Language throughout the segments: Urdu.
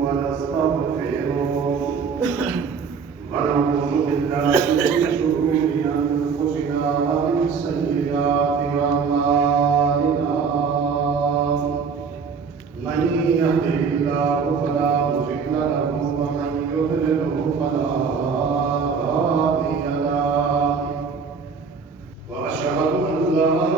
ونستغفره ونعوذ بالله من شرور أنفسنا ومن سيئات أعمالنا من يهده الله فلا مضل له ومن يضلل فلا هادي له وأشهد أن لا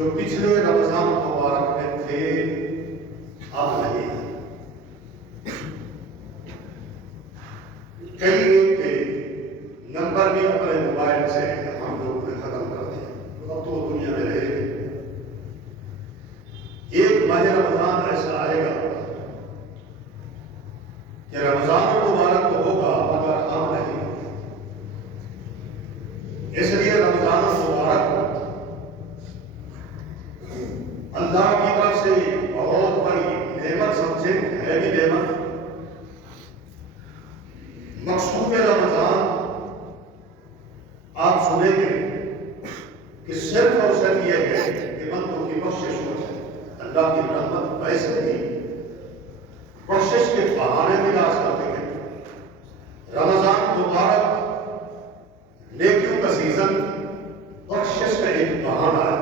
جو پچھلے رمضان مبارک میں تھے اب نہیں. کئی ایک کے نمبر بھی اپنے موبائل سے ہم لوگ نے ختم کر دیا، اب تو دنیا میں رہے گی۔ ایک ماہ رمضان ایسا آئے گا کہ رمضان مبارک تو ہوگا مگر ہم نہیں، اس لیے رمضان مبارک اللہ کی طرف سے بہت بڑی نعمت سمجھے، ہے بھی نعمت۔ مقصود رمضان آپ سنیں گے کہ صرف اور صرف یہ ہے کہ بندوں کی بخشش ہو جائے، اللہ کی رحمت ویسے ہی بخشش کے بہانے تلاش کرتے ہیں۔ رمضان مبارک نیکیوں کا سیزن، بخشش کا ایک بہانہ ہے۔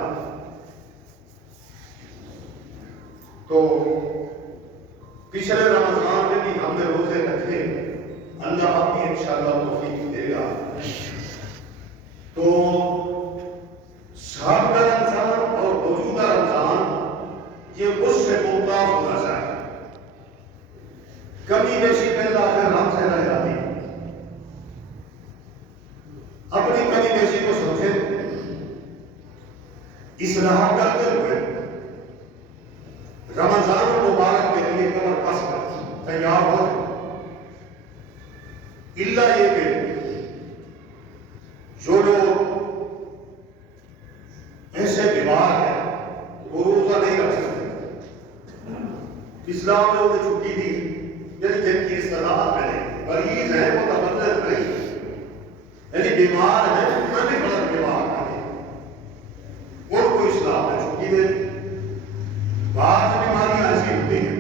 تو پچھلے رمضان میں بھی ہم نے روزے رکھے، اللہ اپنی انشاءاللہ توفیق دے گا تو سابقہ رمضان اور موجودہ رمضان یہ اس سے ممتاز ہونا چاہیے۔ کمی بیشی پہلا پھر ہم سے رہ جاتی، اپنی کمی بیشی کو سمجھے، اصلاح کرتے ہوئے رمضان مبارک کے لیے کمر کس کر تیار ہو۔ اللہ یہ کہ جو لوگ ایسے بیمار ہیں وہ روزہ نہیں رکھ سکتے، اسلام نے انہیں چھٹی دی، یعنی جن کی استطاعت میں نہیں، مریض ہیں وہ تبرد نہیں، یعنی بیمار ہیں وہ بھی بڑا بیمار ہیں، ان کو اسلام نے چھٹی دے۔ بعض بیماریاں ایسی ہوتی ہیں،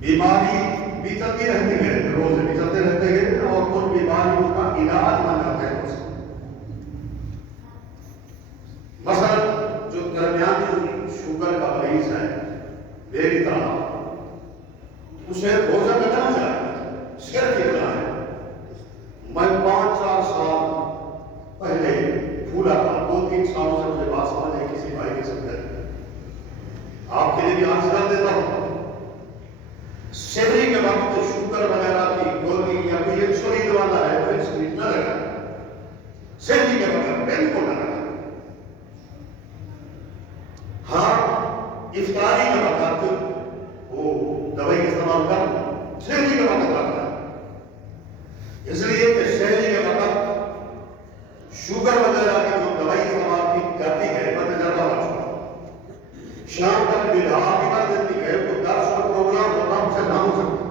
بیماری بھی چلتی رہتی ہے، روزے بھی چلتے رہتے ہیں اور ان بیماریوں کا علاج نہ کرتے ہیں۔ مثلا جو درمیانی شوگر کا مریض ہے میری طرح، اسے روزہ کرنا چاہیے، صرف اتنا ہے۔ میں 5-4 سال پہلے بھولا تھا، 2-3 سالوں سے مجھے بات سمجھ ہے کسی بھائی کے سمجھے، آپ کے لیے بھی آنسر کر دیتا ہوں۔ شہری کے وقت شوگر وغیرہ کی گولی یا کوئی انسولین والا ہے تو انسولین نہ لگا، شہری کے وقت بالکل نہ لگا۔ ہاں افطاری کے وقت وہ دوائی استعمال کر، شہری کے وقت کرتا ہے، اس لیے کہ شہری کے وقت شوگر وغیرہ کی جو دوائی استعمال کی جاتی ہے میں تجربہ رکھ چکا ہوں، شام تک بدعا بھی کر دیتی ہے، تو 10 کا پروگرام تو ہم سے نہ ہو سکتا،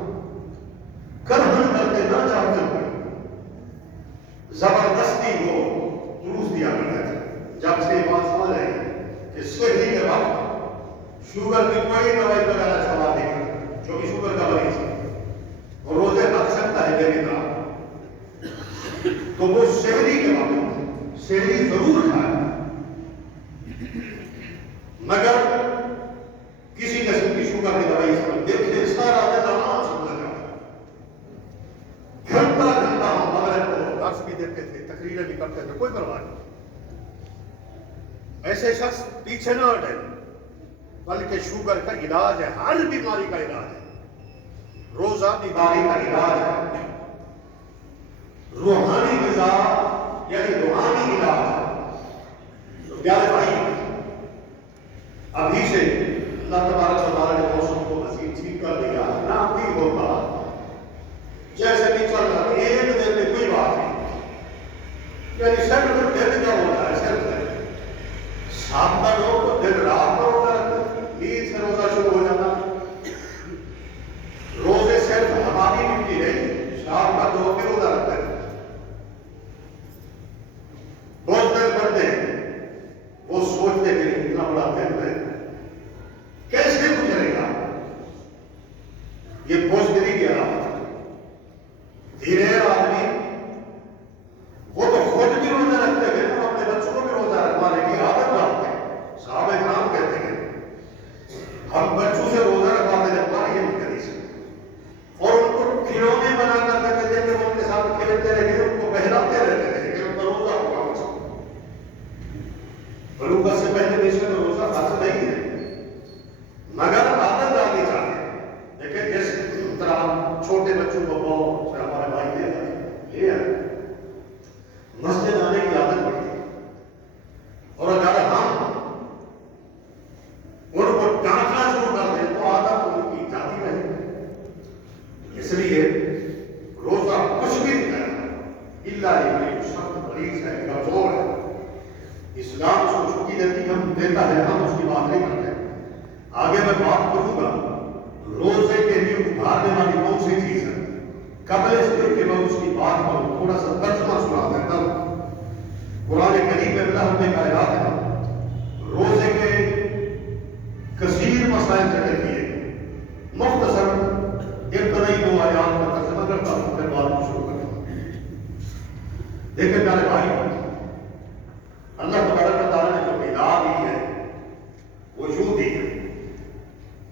کر ہم کرتے نہ چاہتے ہوئے زبردستی وہ دروس دیا کرتے تھے۔ جب سے یہ بات سمجھ رہے ہیں کہ صحیح کے وقت شوگر کی کوئی دوائی وغیرہ استعمال نہیں کرتا، جو کہ شوگر کا مریض ہے اور روزے رکھ سکتا ہے میری طرح، تو وہ شہری کے وقت شہری ضرور کھائے، مگر کسی قسم کی شوگر کی دوائی استعمال دیکھیں سارا دن آرام سے گزر جاتا، گھنٹہ گھنٹہ ہم مغرب کو درس بھی دیتے تھے، تقریریں بھی کرتے تھے، کوئی پرواہ نہیں۔ ایسے شخص پیچھے نہ ہٹے، بلکہ شوگر کا علاج ہے، ہر بیماری کا علاج ہے، روزہ بیماری کا علاج ہے، روحانی غذا یعنی روحانی علاج ہے۔ تو پیارے بھائی، ابھی سے اللہ تبارک و تعالیٰ نے موسم کو مزید ٹھیک کر دیا، نہ بھی ہوتا جیسے بھی چل رہا، ایک دن میں کوئی بات نہیں، یعنی صرف دن کا ہوتا ہے، صرف شام کا لوگ تو دن رات کا ہوتا ہے، نیند سے روزہ شروع ہو جاتا، روزے صرف ہماری ڈیوٹی نہیں، شام کا لوگ بھی روزہ رکھتے ہیں، بہت دن پڑھتے ہیں، وہ سوچتے کہ اتنا بڑا دن ہے کیسے گزرے گا، یہ بوجھدری کی علامت ہے۔ دھیرے آدمی وہ تو خود بھی روزہ رکھتے ہیں، وہ اپنے بچوں کو بھی روزہ رکھوانے کی عادت ڈالتے ہیں، صحابہ کرام کہتے ہیں ہم بچوں سے روزہ رکھواتے ہیں ہماری حدیث سے، اور ان کو کھلونے بنا کر دیتے تھے کہ وہ ان کے ساتھ کھیلتے رہتے، ان کو بہلاتے رہتے تھے کہ ان کا روزہ ہوگا، بلوغت سے پہلے بے شک روزہ فرض نہیں ہے، مگر عادت ڈالنی چاہیے۔ لیکن جس طرح چھوٹے بچوں کو ہمارے بھائی دے یہ ہے مسجد آنے کی عادت پڑتی ہے، اور اگر ہم ان کو ڈانٹنا شروع کر دیں تو عادت ان کی جاتی رہے. اس لیے روزہ کچھ بھی نہیں کرنا اللہ یہ سخت مریض ہے، کمزور ہے. اسلام اس کو چھٹی دیتا ہے، ہم اس کی بات نہیں کرتے. آگے میں بات کروں گا روزے کے لیے ابھارنے والی کون سی چیز ہے. قبل اس کے میں اس کی بات کروں، تھوڑا سا ترجمہ سنا دیتا ہوں. قرآن کریم میں اللہ نے کائنات ہے روزے کے کثیر مسائل ذکر کیے. مختصر ابتدائی 2 آیات کا ترجمہ کرتا ہوں، پھر بات کو شروع کرتا ہوں. دیکھیں پیارے بھائی، اللہ تبارک تعالیٰ نے جو ہدایت دی ہے وہ یوں دی ہے.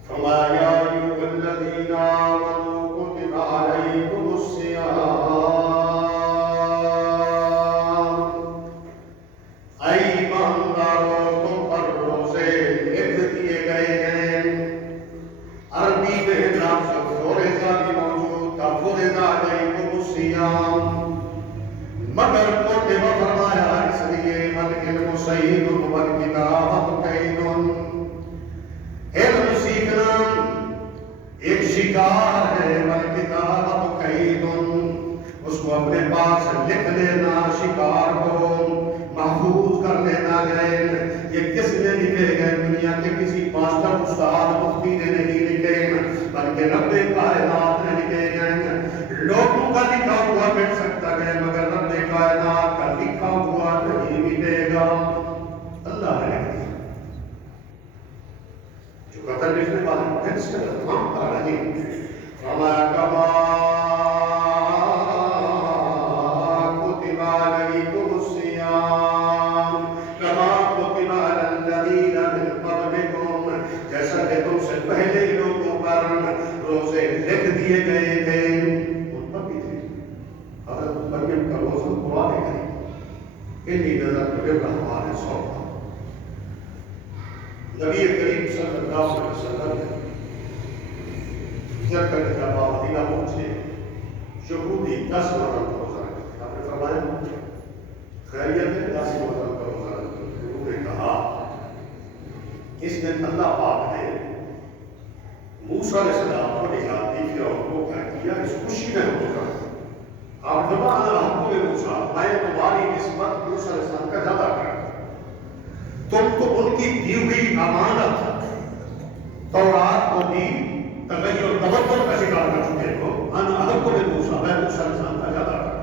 فرمایا یا ایھا الذین آمنوا کتب علیکم الصیام، اے ایماندارو تم پر روزے لکھ دیے گئے ہیں. عربی میں لفظ فرض بھی موجود تھا، فرض علیکم الصیام، مگر کتب فرمایا اس لیے العلم صحیح والکتابۃ کید. علم سیکھنا ایک شکار ہے، والکتابۃ کید، اس کو اپنے پاس لکھ لینا، شکار کو محفوظ کر لینا ہے. یہ کس نے لکھے گئے؟ دنیا کے کسی ماسٹر استاد مفتی نے نہیں لکھے، بلکہ رب کائنات نے لکھے گئے. لوگوں کا لکھا ہوا مٹ سکتا ہے مگر رب کائنات کا لکھا ہوا نہیں ملے گا. اللہ نے لکھ دیا. جو قطر لکھنے والا ہے اس کا تمام کر نہیں. فما کما کتب علیکم الصیام کما کتب علی الذین من قبلکم، جیسا کہ تم سے پہلے لوگوں پر روزے لکھ دیے گئے تھے. ان پر بھی تھے. حضرت مریم کا روزہ قرآن کریم انی نذرت للرحمن صوما. نبی کریم صلی اللہ علیہ وسلم نے ہجرت کر کے جب آپ مدینہ پہنچے، یہودی 10 محرم کا روزہ رکھتے. آپ نے فرمایا خیریت ہے 10 محرم کا روزہ رکھتے. انہوں نے کہا اس دن اللہ پاک نے موسیٰ علیہ السلام کو نجات دی، فرعون کو کیا کیا اس خوشی میں روزہ. آپ فرمایا ہم کو موسیٰ، میں تمہاری نسبت موسیٰ علیہ السلام کا زیادہ کرتا. تم تو ان کی دی ہوئی امانت تورات کو بھی تغیر و تبدل کا شکار کر چکے ہو. انا احق بموسیٰ، میں موسیٰ علیہ السلام کا زیادہ کرتا.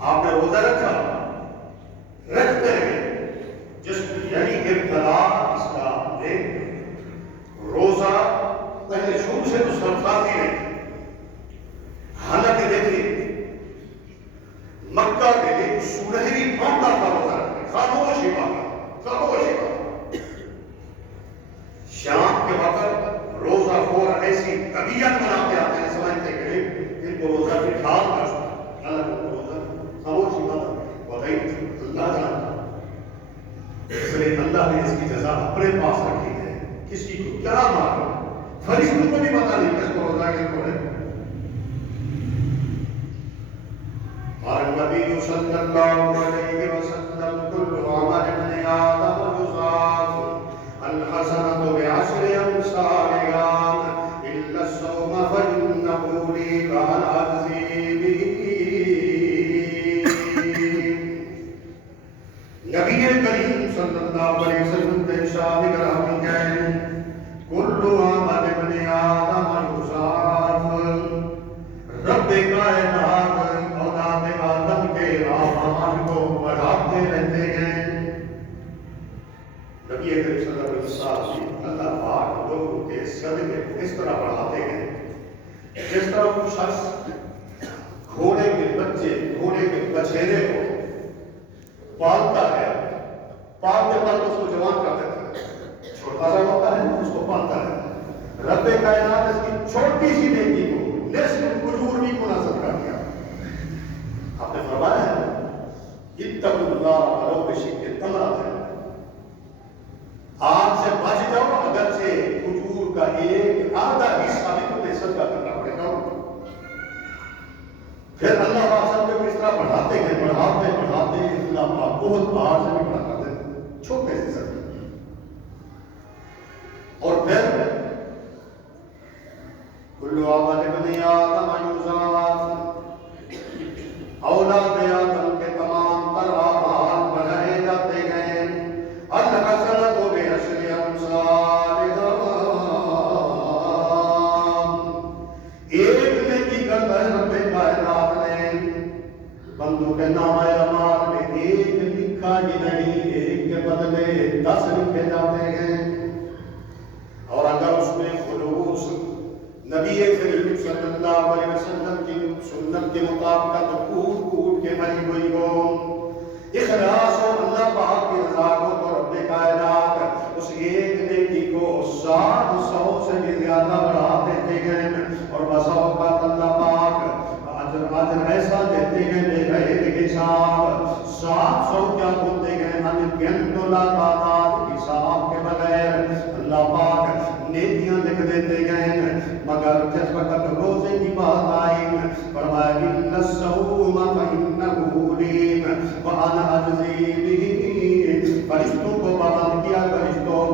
آپ نے روزہ رکھا، رکھتے ہیں جس یعنی ابتدا اسلام میں روزہ پہلے شروع سے تو سرفرازی نہیں. حالانکہ دیکھیے مکہ کے ایک سنہری موقع کا روزہ رکھتے، خاموشی خاموشی. شام کے وقت روزہ خور ایسی طبیعت بناتے آتے ہیں، سمجھتے کہ ان کو روزہ کی ڈھال کر سکتا. اللہ کو روزہ خاموشی بتائی اللہ جانتا. اس لیے اللہ نے اس کی جزا اپنے پاس رکھی ہے. کسی کو کیا معلوم، فرشتوں کو بھی پتا نہیں کس کو روزہ کس کو نہیں. اور نبی صلی اللہ علیہ وسلم کل عمل ابن آدم یضاعف الحسنۃ بعشر امثالها الا الصوم فانه لي وانا اجزي به. نبی کریم صلی اللہ علیہ وسلم نے ارشاد گرامی ہے کل عمل ابن آدم یضاعف. رب کائنات اولاد آدم کے اعمال کو بڑھاتے رہتے ہیں. نبی کریم صلی اللہ علیہ وسلم اللہ پاک لوگوں کے صدقے کو اس طرح بڑھاتے ہیں جس طرح کوئی شخص گھوڑے کے بچے، گھوڑے کے بچھیرے کو پالتا ہے، پالتے پالتے اس کو جوان کر دیتا ہے. چھوٹا سا ہوتا ہے اس کو پالتا ہے. رب کائنات اس کی چھوٹی سی نیکی کو نصف کھجور بھی مناسب کر دیا. آپ نے فرمایا ہے اتقوا اللہ ولو بشق تمرۃ، آگ سے بچ جاؤ اگرچہ کھجور کا ایک آدھا حصہ بھی تمہیں صدقہ کرنا پڑے گا. پھر اللہ پاک سب کو اس طرح پڑھاتے ہیں، پڑھاتے پڑھاتے اللہ پاک بہت پہاڑ سے بھی پڑھا کرتے ہیں، چھوٹے سے سب. اور پھر کل عمل ابن آدم یوزان، اولاد آدم کے تمام تر اعمال بنائے جاتے گئے. الحسنۃ بعشر امثالها، ایک نیکی کرتا ہے رب کائنات نے بندوں کے نامہ اعمال میں ایک لکھا ہی نہیں، ایک کے بدلے 10 لکھے جاتے ہیں. اور اگر اس میں خلوص نبی کریم صلی اللہ علیہ وسلم کی سنت کے مطابق کوٹ کوٹ کے بھری ہوئی ہو، اخلاص ہو، اللہ پاک کی رضا ہو، تو رب کائنات اس ایک نیکی کو 100 سے بھی زیادہ بڑھا دیتے ہیں. اور بسا اوقات اللہ پاک اجر ایسا دیتے ہیں بے غیر حساب، 700 کیا بولتے ہیں انگنت لا تعداد، حساب کے بغیر اللہ پاک نیکیاں لکھ دیتے ہیں. مگر جس وقت روزے کی بات آئی فرمایا ان الصوم فانه لي وانا اجزي به، فرشتوں کو پابند کیا، فرشتوں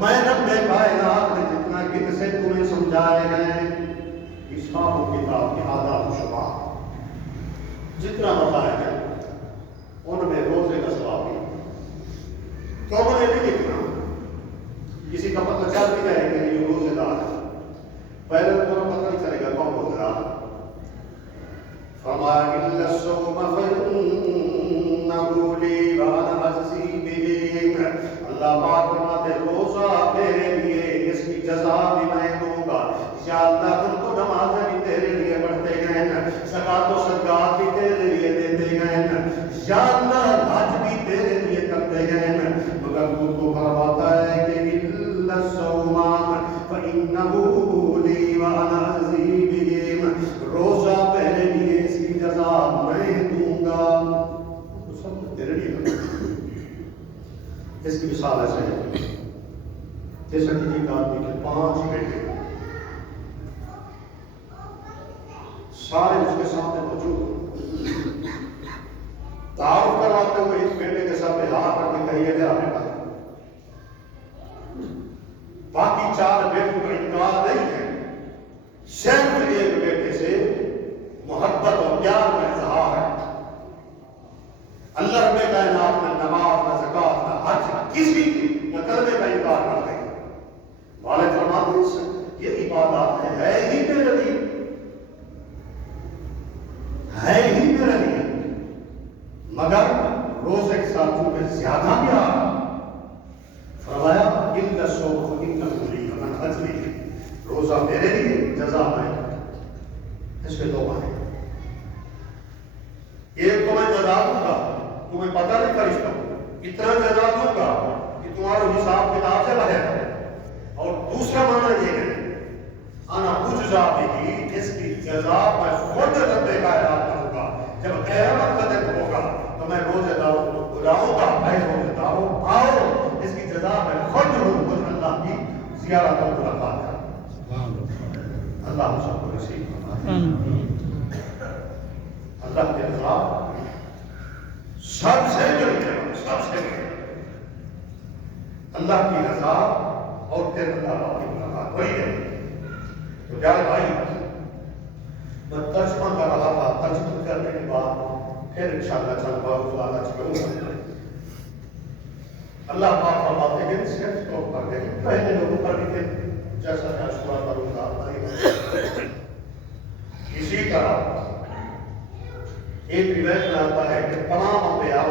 میں رب کائنات نے جتنا کت سے تمہیں سمجھائے ہیں حساب و کتاب کے آداب و شمار جتنا بتایا ہے ان میں روزے کا ثواب بھی. تو میں نے بھی لکھنا کسی کا پتہ چل بھی جائے کہ یہ روزے دار ہے، پہلے تو پتہ نہیں چلے گا کون روزے دار. فرمایا ان الصوم فانه لي وانا اجزي به، اللہ پاک فرماتے روزہ میرے لیے، اس کی جزا بھی میں دوں گا. یا اللہ تم کو نمازیں بھی تیرے لیے پڑھتے گئے، زکوٰۃ و صدقات بھی تیرے لیے دیتے گئے، یا اللہ حج بھی تیرے لیے کرتے گئے، مگر تو کو فرماتا ہے کہ الا الصوم فانه لي وانا اجزي به، روزہ میرے لیے، اس کی جزا میں دوں گا. تو سب تیرے لیے کرتے. اس کی مثال ایسے ہے جیسا کہ ایک آدمی کے 5 بیٹے سارے اس کے سامنے موجود، تعارف کرواتے ہوئے اس بیٹے کے سامنے ہاتھ رکھ کے کہیے گا آنے کا، باقی 4 بیٹوں کا انکار نہیں ہے، صرف ایک بیٹے سے محبت اور پیار کا اظہار ہے. اللہ رب کائنات نے نماز نہ زکوٰۃ نہ حج کسی نہ کلمے کا انکار کر دیں. والد فرماتے ہیں یہ عبادات ہے ہی میرے لیے، ہے ہی میرے لیے، مگر روزے کے ساتھ چونکہ زیادہ پیار. فرمایا ان الصوم فانه لي وانا اجزي به، روزہ میرے لیے، جزا میں. اس کے 2 معنی، ایک تو میں جزا دوں گا، تمہیں پتہ نہیں فرشتوں اتنا جزا دوں گا کہ تمہارا حساب کتاب سے بھرے گا. اور دوسرا معنی یہ ہے انا اجزا به، اس کی جزا میں خود رب کائنات کروں گا. جب قیامت کا دن ہوگا تو میں روزے داروں کو بلاؤں گا، اے روزے داروں آؤ، اس کی جزا میں خود ہوں، خود اللہ کی زیارت اور ملاقات کروں. اللہ ہم سب کو نصیب فرمائے. اللہ کے رضا سب سے بڑی ہے، سب سے بڑی اللہ کی رضا اور پھر اللہ کی ملاقات وہی ہے. تو پیارے بھائی میں ترجمہ کر رہا تھا، ترجمہ کرنے کے بعد پھر انشاءاللہ چند بار زیادہ چکوں گا. اللہ پاک فرماتے ہیں صرف تو پر گئے پہلے لوگوں پر بھی تھے جیسا کہ شکر کروں گا. اسی طرح ایک روایت میں آتا ہے کہ تمام انبیاء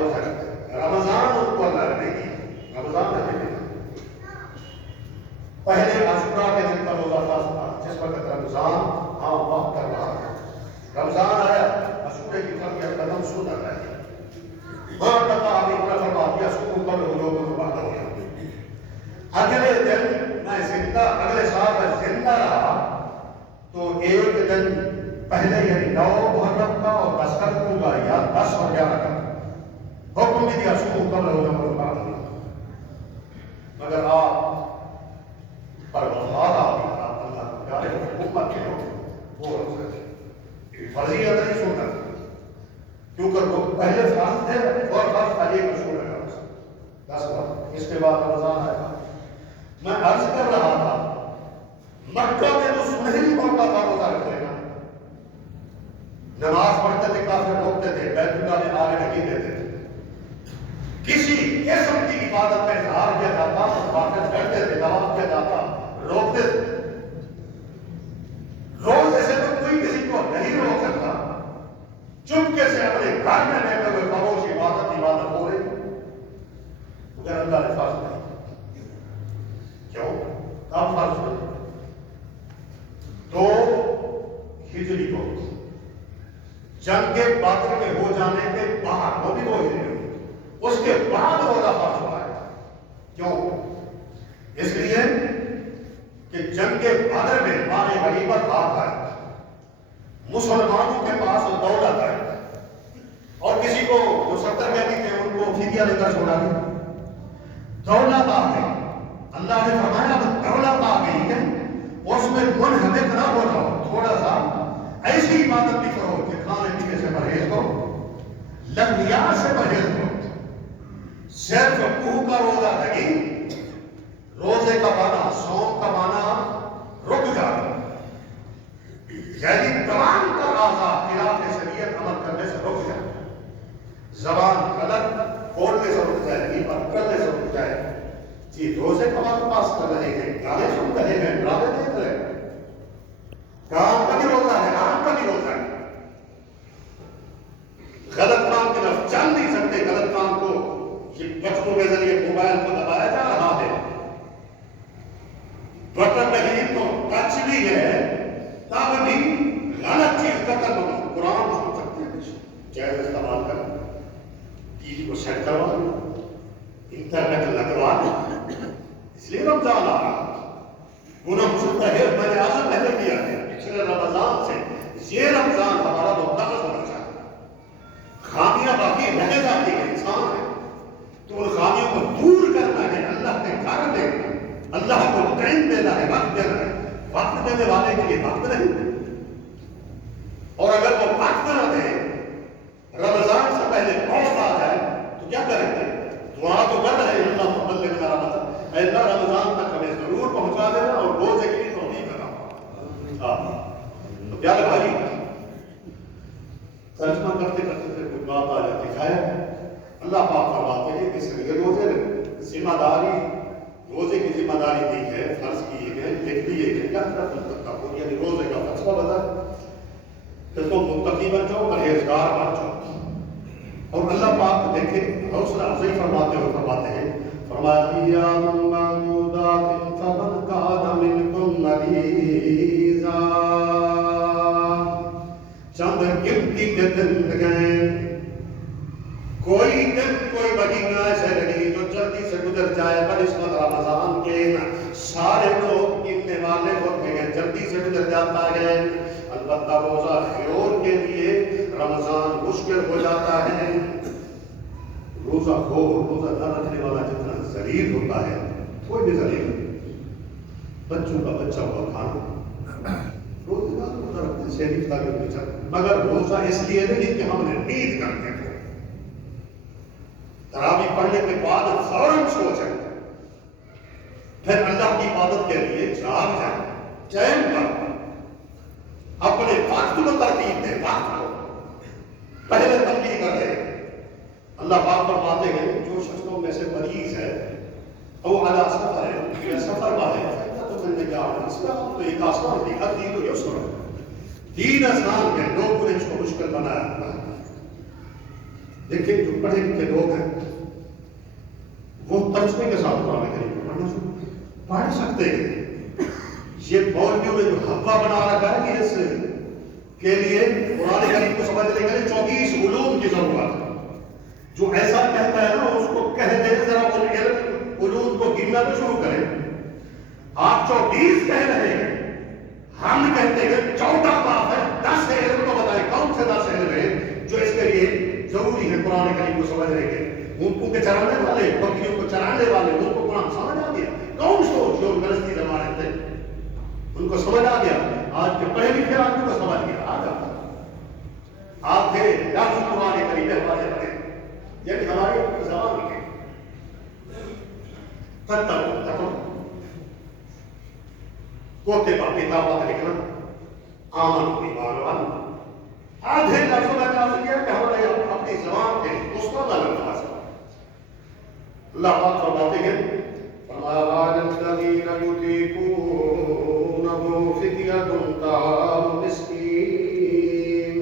رمضان ان کو اللہ نے دیا، رمضان نے دیا. پہلے عاشوراء کے دن کا روزہ خاص تھا، جس وقت رمضان عام وقت کر رہا تھا. رمضان آیا، عاشورے کی طرف قدم سنت ہے. ماں بتا ابھی اپنا فرما دیا سکون کر لوگوں کو بات ہو گیا. اگلے دن میں زندہ، اگلے سال میں زندہ رہا تو ایک دن پہلے یعنی 9 محرم کا اور 10 کا رکھوں گا، یا 10 اور 11 کا حکم بھی دیا سکون کر لوگوں کو بات ہو. مگر آپ پر وفادار آدمی اللہ کے پیارے حکومت کے لوگ وہ فرضیت نہیں سنتا. شکر کو پہلے فرض تھے اور فرض تھا ایک رسول ہے 10 وقت، اس کے بعد رمضان آیا. میں عرض کر رہا تھا مکہ میں تو سنہری موقع تھا روزہ رکھنے کا. نماز پڑھتے تھے، کافر روکتے تھے، بیت اللہ میں آگے نہیں دیتے تھے. کسی قسم کی عبادت کا اظہار کیا جاتا تو کافر کرتے تھے، طواف کیا جاتا روکتے تھے. روزے سے تو کوئی کسی کو نہیں روک سکتا. چپکے سے اپنے گھر میں بیٹھے ہوئے خاموش عبادت ہو رہی مگر اللہ نے فرض نہیں. کیوں؟ کب فرض ہوئی؟ 2 ہجری کو جنگ بدر میں ہو جانے کے بعد، وہ بھی 2 ہجری اس کے بعد روزہ فرض ہوا ہے. کیوں؟ اس لیے کہ جنگ بدر میں مال غنیمت آتا ہے، مسلمانوں کے پاس دولت ہے، اور کسی کو جو 70 قیدی تھے ان کو فدیہ لے کر چھوڑا گیا. دولت آ گئی، اللہ نے فرمایا اب دولت آ گئی ہے، اس میں منہمک نہ ہو جاؤ، تھوڑا سا ایسی عبادت بھی کرو کہ کھانے پینے سے پرہیز کرو، لغویات سے پرہیز کرو. صرف منہ کا روزہ نہیں، روزے کا معنی صوم کا معنی رک جانا، یعنی تمام تقاضا خلاف شریعت عمل کرنے سے رک جائے. زبان غلط بولنے سے رک جائے، غیبت کرنے سے رک جائے. جی روزے کا وقت پاس کر رہے ہیں، گانے سن رہے ہیں، ڈرامے دیکھ رہے ہیں، کام کا بھی روزہ ہے، آنکھ کا بھی روزہ ہے. غلط کام کی طرف چل نہیں سکتے. غلط کام کو بچوں کے ذریعے موبائل کو دبایا جا رہا ہے، بٹن نہیں تو ٹچ بھی ہے، تب بھی غلط چیز کا کر دو. قرآن سن سکتے ہیں، جائز استعمال کر، ٹی وی کو سیٹ کروا دو، انٹرنیٹ لگوا دو. اس لیے رمضان آ رہا گناہ مستحب میں نے اعظم پہلے کیا ہے پچھلے رمضان سے. یہ رمضان ہمارا مقدس ہونا چاہیے. خامیاں باقی رہ جاتی ہیں، انسان ہے تو ان خامیوں کو دور کرنا ہے، اللہ کے گھر دینا، اللہ کو ٹائم دینا ہے، وقت دینا ہے. وقت دینے والے کے لیے وقت نہیں، اور اگر وہ وقت نہ دے، رمضان سے پہلے موت آ جائے تو کیا کریں گے؟ دعا تو کر رہے ہیں اللہ مبلغ میرا رمضان، اے اللہ رمضان تک ہمیں ضرور پہنچا دینا اور روزے کے لیے توفیق عطا. تو پیارے بھائی ترجمہ کرتے کرتے پھر کوئی بات آ جاتی ہے. اللہ پاک فرماتے ہیں کہ اس لیے روزے ذمہ داری، روزے کی ذمہ داری دی ہے، فرض کیے گئے، لکھ دیے گئے. کیا تتقون یعنی روزے کا فلسفہ بتا کہ تم متقی بن جاؤ، پرہیزگار بن جاؤ. اور اللہ پاک دیکھیں حوصلہ افزائی فرماتے ہوئے فرماتے ہیں، فرمایا معدودات فمن کان منکم مریضا، چند گنتی کے دن گئے، کوئی دن کوئی مہینہ ایسے نہیں جو جلدی سے گزر جائے. بنسبت رمضان کے سارے لوگ گننے والے ہوتے ہیں، جلدی سے گزر جاتا ہے. البتہ روزہ خور کے لیے رمضان مشکل ہو جاتا ہے. روزہ خور، روزہ نہ رکھنے والا جتنا ذلیل ہوتا ہے، کوئی بھی ذلیل نہیں. بچوں کا بچہ ہوا کھانا، روزہ دار روزہ رکھتے ہیں، شہری افطاری کے پیچھے، مگر روزہ اس لیے نہیں کہ ہم نے نیند کرنے کو. تراویح پڑھنے کے بعد فوراً سو جائیں، پھر اللہ کی عبادت کے لیے جاگ جائیں، چین پر اپنے وقت کو ترتیب دیں، وقت کو پہلے تنبیہ کر دیں. اللہ پاک فرماتے ہیں جو شخصوں میں سے مریض ہے او علی سفر ہے یا سفر والے تو میں نے کیا اسلام تو ایک آسان دی دین تو یسر، دین آسان ہے، لوگوں نے اس کو مشکل بنایا. دیکھیں جو پڑھے لکھے لوگ ہیں وہ ترجمے کے ساتھ قرآن کریم کو پڑھ سکتے ہیں. یہ مولویوں نے جو حقہ بنا رکھا ہے کہ اس کے لیے قرآن کریم کو سمجھنے کے لیے 24 علوم کی ضرورت ہے. جو ایسا کہتا ہے نا اس کو کہہ دیں ذرا ان علوم کو گننا تو شروع کریں. آپ 24 کہہ رہے ہیں، ہم کہتے ہیں 14 بات ہے. 10 علم کو بتائیں کون سے 10 علم ہیں جو اس کے لیے ضروری ہے قرآن کریم کو سمجھنے کے. اونٹوں کے چرانے والے، بکریوں کو چرانے والے، ان کو قرآن سمجھ آ گیا. کون سوچ جو گرستی زمانے تھے ان کو سمجھ آ گیا. آج کے پڑھے لکھے آدمی کو سمجھ گیا. آج آپ تھے لفظ قرآن کریم میں واضح کریں، یعنی ہماری زبان کے کوتے کا کتابات لکھنا آمن کی باروان آدھے لفظوں میں کہا سکیا کہ ہمارے اپنی زبان کے مستقل الفاظ اللہ پاک فرماتے ہیں فرمایا وعلى الذين يطيقونه فدية طعام مسكين،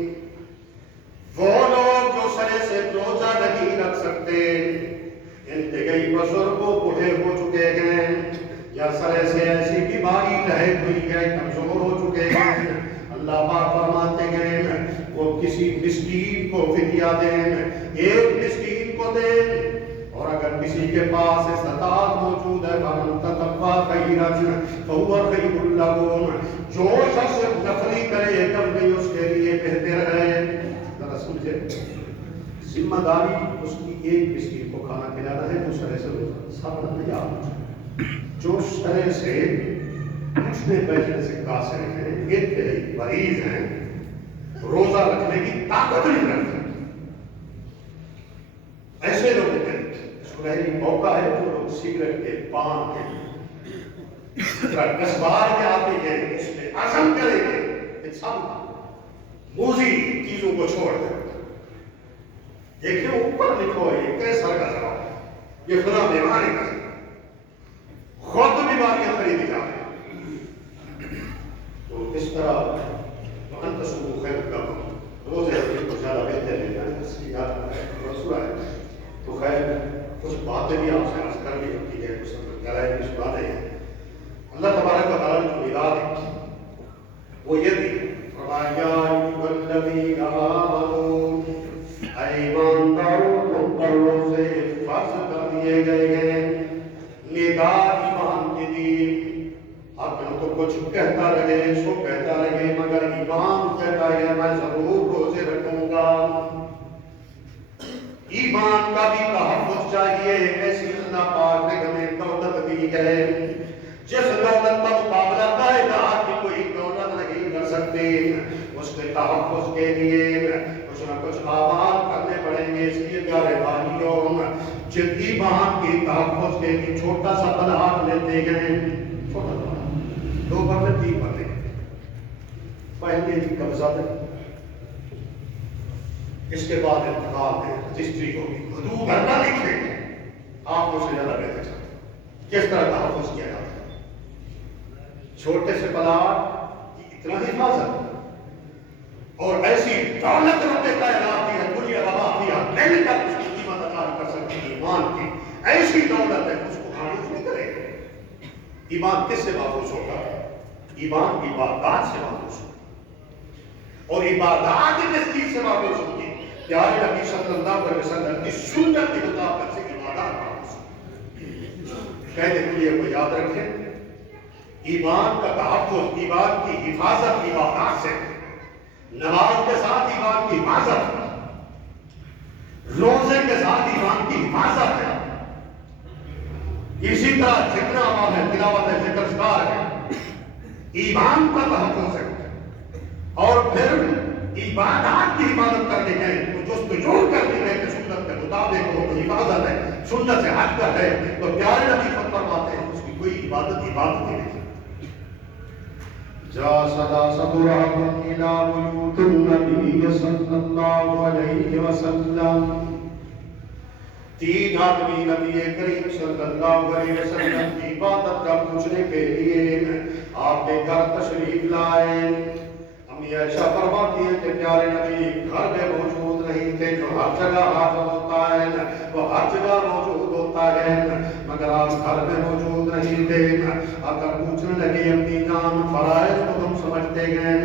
وہ لوگ جو سرے سے روزہ نہیں رکھ سکتے، انتہائی بزرگوں بوڑھے ہو چکے ہیں یا سرے سے ایسی بیماری لہے ہوئی ہے کمزور ہو چکے ہیں، اللہ پاک فرماتے ہیں وہ کسی مسکین کو فدیہ دیں، ایک مسکین کو دیں، اور اگر کسی کے پاس استطاعت موجود ہے فَمَن تَتَقَّىٰ خَيْرًا فَهُوَ خَيْرٌ لَهُ، جو شخص نفلی کرے نفلی اس کے لیے بہتر ہے۔ ذرا سمجھے، ذمہ داری اس کی ایک مسکین کو کھانا کھلانا ہے جو سرے سے سب تیار، جو سرے سے اٹھنے بیٹھنے سے قاصر ہیں، انتہائی مریض ہیں، روزہ رکھنے کی طاقت نہیں رکھتے، ایسے لوگوں کے سنہری موقع ہے جو لوگ سگریٹ کے پان کے کسبار میں آتے ہیں، اس میں عزم کریں گے کہ سب موزی چیزوں کو چھوڑ دیں۔ دیکھیں اوپر لکھو یہ کیسر کا جواب، یہ فلاں بیماری کا خود بیماریاں خریدی جا رہی ہیں، تو اس طرح وَأَن تَصُومُوا خَيْرٌ لَكُمْ، روزے رکھنے کو زیادہ بہتر ہے، یعنی اس کی یاد رسول ہے تو خیر کچھ باتیں بھی آپ سے عرض کر بھی ہوتی ہے، کچھ غیر کچھ باتیں ہیں۔ اللہ تبارک و تعالیٰ نے جو ہدایت ہے وہ یہ دی، فرمایا یا ایھا الذین آمنوا، اے ایمانداروں تم پر روزے فرض کر دیے گئے ہیں، ندا ایمان کی دی، اب تو کچھ کہتا رہے سو کہتا رہے مگر ایمان کہتا ہے میں ضرور روزے رکھوں گا۔ ایمان کا بھی تحفظ چاہیے، ایسی اللہ پاک نے ہمیں دولت دی ہے جس دولت کا مقابلہ کائنات کی کوئی دولت نہیں کر سکتی، اس کے تحفظ کے لیے کچھ نہ کچھ آباد کرنے پڑیں گے۔ اس لیے پیارے بھائیوں، جن ایمان کی تحفظ کے لیے چھوٹا سا پلاٹ لیتے گئے، چھوٹا سا 2 پر 3 پر لے پہلے ہی قبضہ دیں، اس کے بعد انتقال ہے، رجسٹری ہوگی، حدود بھرنا لکھیں گے، آپ کو سے زیادہ بہتر چاہتے کس طرح تحفظ کیا جاتا ہے۔ چھوٹے سے پلاٹ کی اتنا حفاظت اور ایسی دولت رب کائنات کی ہے، دنیا بابا کیا نہیں کر اس کی قیمت ادا کر سکتی، ایمان کی ایسی دولت ہے اس کو خاموش نہیں کرے گا۔ ایمان کس سے محفوظ ہوگا؟ ایمان عبادات سے محفوظ ہوگا، اور عبادات کس چیز سے محفوظ ہوگی؟ پیارے نبی صلی اللہ علیہ وسلم کی سنت کے مطابق سے عبادات محفوظ ہوگی۔ کہتے ہیں کو یاد رکھیں، ایمان کا تحفظ، ایمان کی حفاظت عبادات سے، نماز کے ساتھ ایمان کی حفاظت، روزے کے ساتھ ایمان کی حفاظت ہے، اسی طرح جتنا عمل ہے، تلاوت ہے، ذکر اذکار ہے، ایمان کا تحفظ ہے، اور پھر عبادات کی حفاظت کرنے گئے تو جستجو کرنے گئے کہ سنت کے مطابق وہ حفاظت ہے، سنت سے ہٹ کر ہے تو پیارے نبی فرماتے ہیں اس کی کوئی عبادت نہیں۔ جا صدا صدرات الى بیوت النبی صلی اللہ علیہ وسلم، 3 آدمی نبی کریم صلی اللہ علیہ وسلم کی عبادت کا پوچھنے کے لیے آپ کے گھر تشریف لائے۔ امی عائشہ فرماتی ہے کہ پیارے نبی گھر میں موجود نہیں تھے، جو ہر جگہ حاضر ہوتا ہے وہ ہر جگہ موجود ہوتا ہے، مگر آپ گھر میں موجود نہیں تھے۔ اگر پوچھنے لگے امی جان فرائض کو تم سمجھتے ہیں،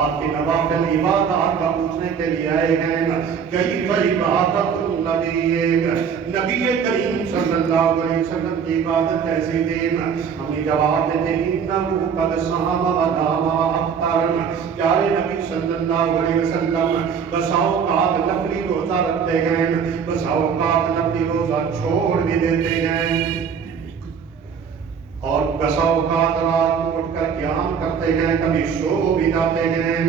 آپ کی نوافل عبادات کا پوچھنے کے لیے آئے ہیں، کیف عبادت نبی کریم صلی اللہ علیہ وسلم کی عبادت کیسی تھی؟ ہمیں جواب دیتے انہو قد صام و نام و افطر، پیارے نبی صلی اللہ علیہ وسلم بسا اوقات نفلی روزہ رکھتے ہیں، بسا اوقات نفلی روزہ چھوڑ بھی دیتے ہیں، اور بسا اوقات رات کو اٹھ کر قیام کرتے ہیں، کبھی سو بھی جاتے ہیں۔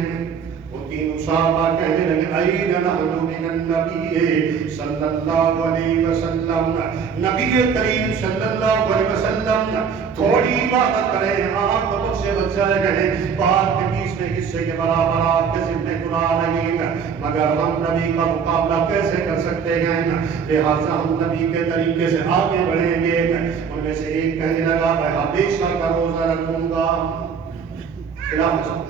وہ تینوں صحابہ کہنے لگے این نحن من النبی صلی اللہ علیہ وسلم، نبی کریم صلی اللہ علیہ وسلم تھوڑی بات کریں آپ مجھ سے بچ جائے گئے، بات کے 20 حصے کے برابر آپ کے ذمہ گناہ نہیں، مگر ہم نبی کا مقابلہ کیسے کر سکتے ہیں، لہٰذا ہم نبی کے طریقے سے آگے بڑھیں گے۔ ان میں سے ایک کہنے لگا میں ہمیشہ کا روزہ رکھوں گا، خلاف سکتا۔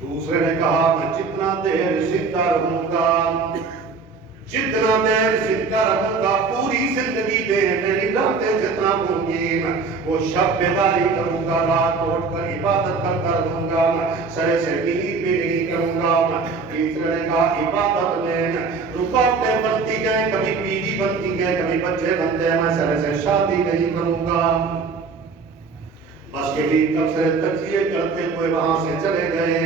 دوسرے نے کہا میں جتنا دیر زندہ رہوں گا، جتنا دیر زندہ رہوں گا، پوری زندگی میں میری راتیں جتنا ہوں گی وہ شب بیداری کروں گا، رات اٹھ کر عبادت کرتا رہوں گا، سرے سے نیند بھی نہیں کروں گا۔ تیسرے نے کہا عبادت میں رکاوٹیں بنتی گئے، کبھی بیوی بنتی گئے، کبھی بچے بنتے ہیں، میں سرے سے شادی نہیں کروں گا۔ بس یہی تبصرے تجزیے کرتے ہوئے وہاں سے چلے گئے۔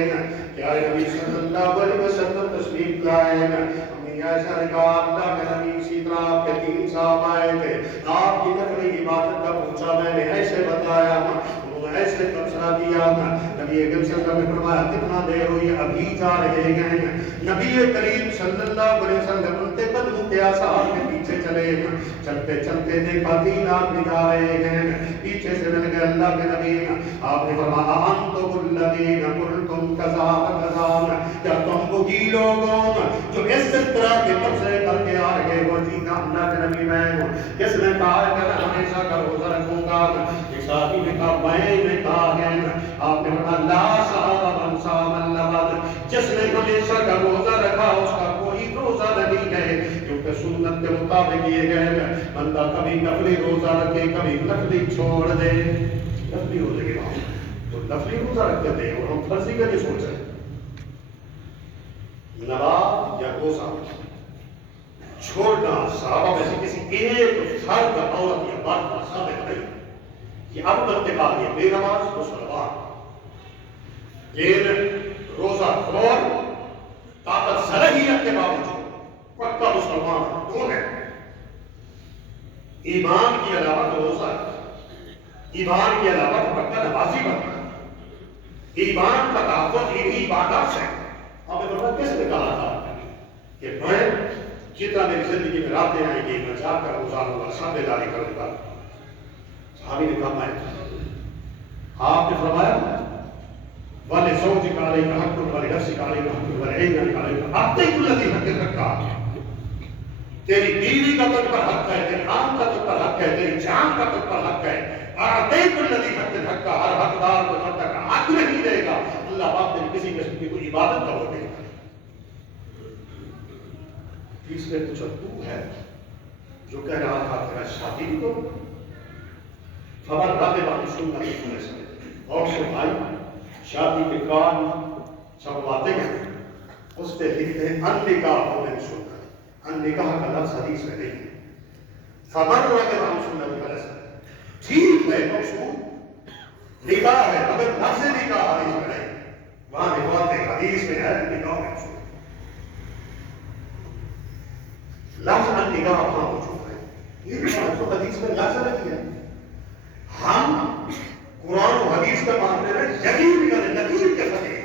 کیا نبی صلی اللہ علیہ وسلم تشریف لائے؟ امی عائشہ نے کہا اللہ کے نبی اسی طرح آپ کے 3 صاحب آئے تھے، آپ کی نفلی عبادت کا پوچھا، میں نے ایسے بتایا، انہوں نے ایسے تبصرہ دیا۔ نبی اکرم صلی اللہ علیہ وسلم نے فرمایا کتنا دیر ہوئی، ابھی جا رہے ہیں۔ نبی کریم صلی اللہ علیہ وسلم ان کے قدموں کے آثار کے پیچھے چلے، چلتے چلتے دیکھا 3 آدمی جا رہے ہیں، پیچھے سے مل گئے اللہ کے نبی۔ آپ نے فرمایا انتم الذین قلتم کذا وکذا، کیا تم وہی لوگ ہو جو اس طرح کے تبصرے کر کے آ رہے ہو؟ جی ہاں اللہ کے نبی میں ہوں۔ کس نے کہا کہ میں ہمیشہ کا روزہ رکھوں گا؟ ایک صحابی نے کہا میں نے کہا ہے۔ آپ نے فرمایا لا صام من صام اللبد، جس نے ہمیشہ کا روزہ رکھا اس کا کوئی روزہ نہیں ہے، کیونکہ سنت کے مطابق یہ ہے بندہ کبھی نفلی روزہ رکھے کبھی نفلی چھوڑ دے۔ نفلی روزے کے بعد تو نفلی روزہ رکھتے تھے اور ہم فرضی کا نہیں سوچ رہے۔ نواب یا روزہ چھوڑنا صحابہ میں سے کسی ایک فرد عورت یا مرد کا ثابت نہیں کہ اب انتقال یہ بے نماز مسلمان، لیکن روزہ خور طاقت صلاحیت کے باوجود پکا مسلمان کون ہے؟ ایمان کے علاوہ تو روزہ ہے، ایمان کے علاوہ تو پکا نمازی بننا، ایمان کا تحفظ یہی عبادت ہے۔ آپ نے بتا کس نے کہا تھا کہ میں جتنا میری زندگی میں راتیں آئیں گی میں جا کر روزہ رہوں گا، شب بیداری کروں گا۔ صحابی نے کہا میں، آپ نے فرمایا وَلِزَوْجِكَ عَلَيْكَ حَقٌّ وَلِنَفْسِكَ عَلَيْكَ حَقٌّ وَلِعِيَّنِكَ عَلَيْكَ أَعْطِيكُ الَّذِي حَقٍّ حَقَّهُ، تیری بیوی کا تجھ پر حق ہے، تیری آم کا تجھ پر حق ہے، تیری جان کا تجھ پر حق ہے۔ أَعْطِيكُ الَّذِي حَقٍّ حَقَّهُ، ہر حقدار کو جب تک حق نہیں دے گا اللہ باپ تیری کسی قسم کی کوئی عبادت کا وہ نہیں کرے۔ تیسرے کچھ تو ہے جو کہہ رہا تھا کہ میں شادی بھی کروں، خبر راغب عن سنت سننے سے اور سے بھائی شادی کے کام چھپواتے ہیں، اس پہ لکھتے ہیں النکاح من سنت، النکاح کا لفظ حدیث میں نہیں ہے۔ خبر راغب عن سنت سے ٹھیک ہے، مقصود نکاح ہے مگر لفظ نکاح حدیث میں نہیں، وہاں لکھواتے ہیں حدیث میں ہے نکاح من سنت، لفظ النکاح وہاں موجود ہے، یہ تو حدیث میں لفظ نہیں ہے۔ ہم قرآن و حدیث کا مانتے ہیں، یقین کریں نقیب کے فقیر،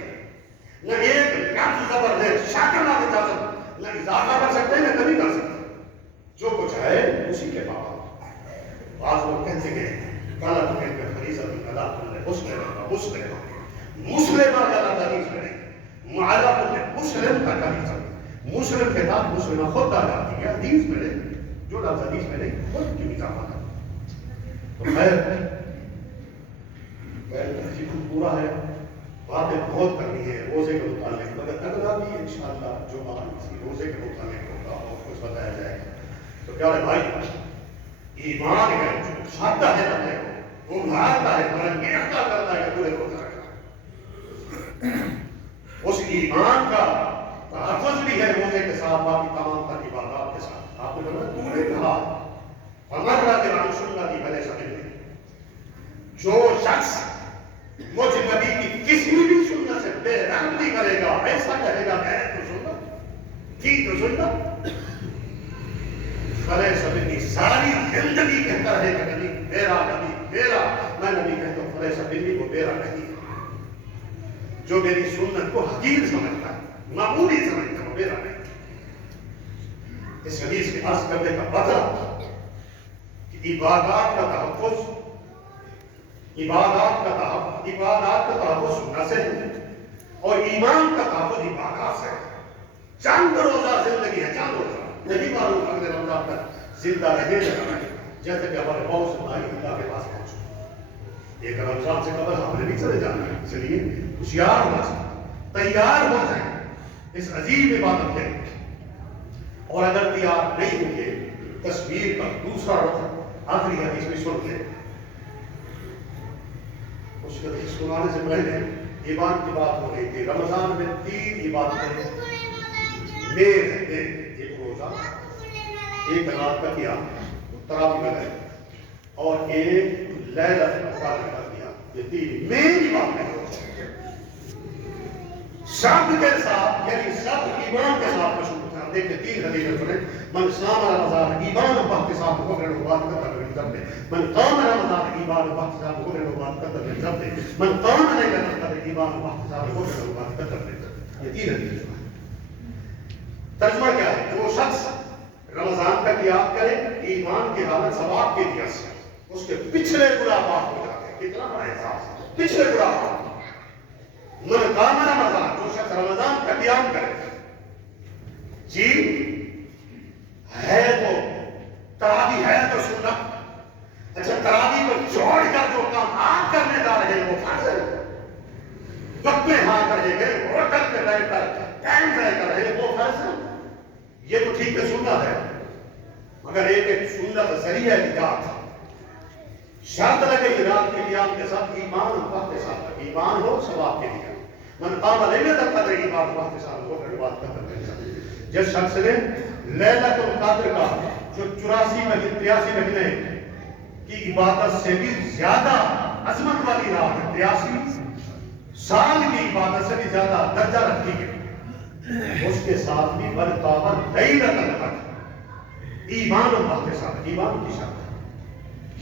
نہ ایک لفظ زبر ہے شاکر نہ اجازت، نہ اضافہ کر سکتے ہیں نہ کمی کر سکتے ہیں، جو کچھ ہے اسی کے پاس۔ بعض لوگ کہتے ہیں غلط ہے کہ فریضہ ادا کرنے مسلم غلط حدیث میں نہیں، معاہدہ کرنے مسلم کا حدیث، مسلم کے ساتھ مسلمہ خود آ جاتی ہے، حدیث میں نہیں، جو لفظ حدیث میں نہیں خود کیوں اضافہ کرتا۔ تو خیر ترجیح پورا ہے، باتیں بہت کرنی ہے روزے کے متعلق، مگر اگلا بھی انشاءاللہ جو کسی روزے کے متعلق ہوگا اور کچھ بتایا جائے گا۔ تو پیارے بھائی ایمان ہے جو کھاتا ہے بندے کو، وہ مارتا ہے برانگیختہ کرتا ہے کہ پورے روزہ رکھنا، اس ایمان کا تحفظ بھی ہے روزے کے ساتھ باقی تمام تر عبادات کے ساتھ۔ آپ نے بولا تو نے کہا ہمارا دل سننا کی پہلے سمجھ لیں، جو شخص مجھ نبی کی کسی بھی سنت سے بے رحمتی کرے گا، ایسا کہے گا میں تو سننا تھی تو سننا، فلیس منی، ساری زندگی کہتا رہے کہ نبی میرا، نبی میرا، میں نبی کہتا ہوں فلیس منی، وہ میرا نہیں ہے۔ جو میری سنت کو حقیر سمجھتا ہے، معمولی سمجھتا ہے، میرا نہیں۔ اس حدیث کے عرض کرنے کا مطلب کہ عبادات کا تحفظ سنت سے ہے اور ایمان کا تحفظ عبادات سے ہے۔ چند روزہ زندگی ہے، چند روزہ نہیں معلوم اگلے رمضان تک زندہ رہے جانا ہے، جیسے کہ ہمارے بہت سے بھائی اللہ کے پاس پہنچے، ایک رمضان سے قبل ہم نے بھی چلے جانا ہے، اس لیے ہوشیار ہونا چاہیے، تیار ہو جائیں اس عظیم عبادت کے لیے۔ اور اگر تیار نہیں ہوں گے، تصویر کا دوسرا رخ آخری حدیث میں سن لیں۔ اس حدیث سنانے سے پہلے ایمان کی بات ہو رہی تھی۔ رمضان میں 3 عبادتیں میز ہے، ایک روزہ، ایک رات کا کیا تراویح میں گئے، اور ایک لیلۃ القدر کا کیا۔ یہ 3 مین باتیں ہیں، سب کے ساتھ، یعنی سب ایمان کے ساتھ مشروط ہیں۔ دیکھیں 3 حدیثیں سنیں۔ من صام رمضان ایمانا واحتسابا غفر له ما تقدم من ذنبه، من قام رمضان ایمانا واحتسابا غفر له ما تقدم من ذنبه، من قام ليلة القدر ایمانا واحتسابا غفر له ما تقدم من ذنبه۔ یہ 3 حدیثیں ہیں۔ ترجمہ کیا ہے؟ جو شخص رمضان کا قیام کرے ایمان کی حالت ثواب کے نیت سے، اس کے پچھلے گناہ معاف ہو جاتے ہیں۔ کتنا بڑا احساس، پچھلے گناہ معاف۔ من قام رمضان، جو شخص رمضان کا قیام کرے، جی ہے تو تراویح ہے تو سنت، اچھا تراویح کو چھوڑ کر جو کام آپ کرنے جا رہے ہیں وہ فرض ہے، وقت میں ہاں کریں گے، ہوٹل پہ بیٹھ کر ٹائم طے کر رہے ہیں وہ فرض ہے۔ یہ تو ٹھیک ہے سنت ہے، مگر ایک سنت ذریعہ نجات، شرط لگے رات کے قیام کے ساتھ ایمان وقت کے ساتھ، ایمان ہو ثواب کے لیے۔ من قام لیلۃ القدر ایمان وقت کے ساتھ وہ بات کرتا ہے۔ جس شخص نے لیلۃ القدر کا جو 83 مہینے کی عبادت سے بھی زیادہ عظمت والی رات ہے، 83 سال کی عبادت سے بھی زیادہ درجہ رکھتی ہے، اس کے ساتھ بھی من قام لیلۃ القدر ایمان وقت کے ساتھ، ایمان کی شرط ہے۔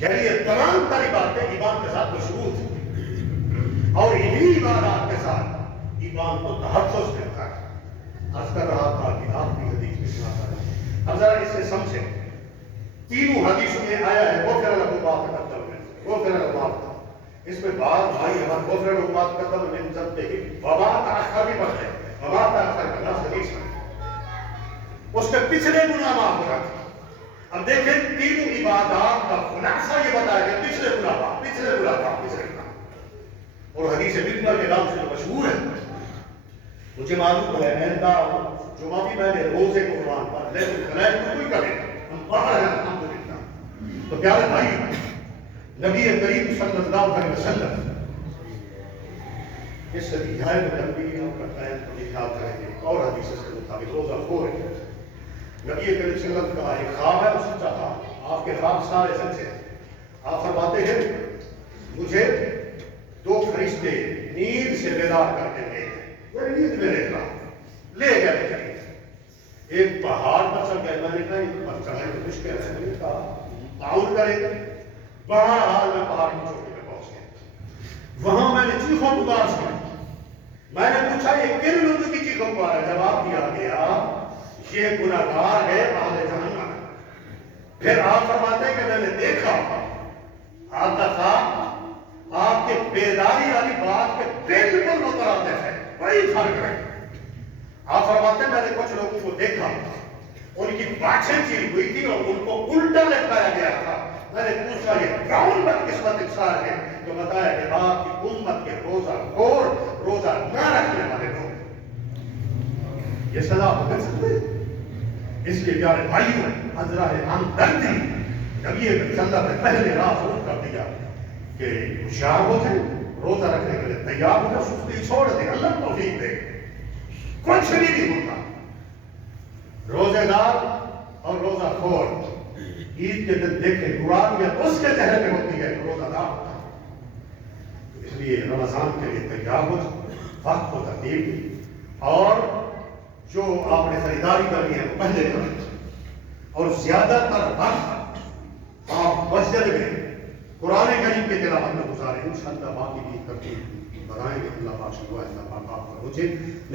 یعنی یہ تمام تری باتیں ایمان کے ساتھ مشروط ہیں، اور انہی عبادات کے ساتھ ایمان کو تحفظ ملتا ہے۔ عرض کر رہا تھا کہ آخری حدیث میں سناتا ہے، اب ذرا اس سے سمجھیں۔ تینوں حدیثوں میں آیا ہے غفر لہ ما تقدم من ذنبہ، غفر لہ ما تقدم۔ اس میں بعض بھائی ہمارے غفر لہ ما تقدم من ذنبہ کی وما تأخر بھی پڑھتے ہیں، وما تأخر کا لفظ حدیث میں اس کے پچھلے گناہ معاف ہو جاتے ہیں۔ اب دیکھیں تینوں عبادات کا خلاصہ یہ بتایا کہ پچھلے گناہ معاف، پچھلے گناہ معاف، پچھلے گناہ۔ اور حدیث مقبل کے نام سے جو مشہور ہے، مجھے معلوم ہے آئندہ جمعہ بھی میں نے روزے کو قرآن پر، لیکن خلائق کو کوئی کرے، ہم باہر ہیں الحمدللہ۔ تو پیارے بھائی، نبی کریم صلی اللہ علیہ وسلم اس حدیث میں نبی ہم کرتا ہے تو خیال کریں گے، اور حدیث کے مطابق روزہ خور ہے۔ نبی کریم صلی اللہ علیہ وسلم کا ایک خواب ہے، اس سچا خواب، آپ کے خواب سارے سچے ہیں۔ آپ فرماتے ہیں مجھے 2 فرشتے نیند سے بیدار کرتے ہیں، نیند میں دیکھ رہا لے گیا لے گئے، ایک پہاڑ پر چڑھ گئے۔ میں نے کہا یہ پر چڑھنے تو مشکل ہے، میں نے کہا تعاون کریں گے۔ بہرحال میں پہاڑ کی چوٹی پہ پہنچ گیا، وہاں میں نے چیخوں پکار سنی۔ میں نے پوچھا یہ کن لوگوں کی چیخوں پکار ہے؟ جواب دیا گیا یہ گناہگار ہے اہل جہنم۔ پھر آپ فرماتے ہیں کہ میں نے دیکھا آپ کا خواب آپ کے بیداری والی بات کے بالکل مترادف ہے، بڑی فرق ہے۔ آپ فرماتے ہیں میں نے کچھ لوگوں کو دیکھا، ان کی باچھیں چیری ہوئی تھی اور ان کو الٹا لٹکایا گیا تھا۔ میں نے پوچھا یہ کون بدقسمت انسان ہے؟ تو بتایا کہ آپ کی امت کے روزہ خور، روزہ نہ رکھنے والے لوگ۔ یہ سزا آپ کر سکتے ہیں؟ اس لیے پیارے بھائیوں، حضرہ ہمدردی نبی صلی اللہ علیہ وسلم نے پہلے راہ روک کر دیا کہ ہوشیار ہو جائیں، روزہ رکھنے کے لیے تیار ہو جائیں، سستی چھوڑ دیں، اللہ توفیق دے۔ کچھ بھی نہیں ہوتا، روزے دار اور روزہ خور عید کے دن دیکھیں نورانیت اس کے چہرے پہ ہوتی ہے، روزہ دار ہوتا ہے۔ اس لیے رمضان کے لیے تیار ہو، وقت کو ترتیب دی، اور جو آپ نے خریداری کرنی ہے وہ پہلے کریں، اور زیادہ تر وقت آپ مسجد میں قرآن کریم کے تلاوت میں گزاریں، انشاءاللہ باقی بھی ترتیب بڑھائیں گے. اللہ پاک سے دعا ہے اللہ پاک آپ پر مجھے نیک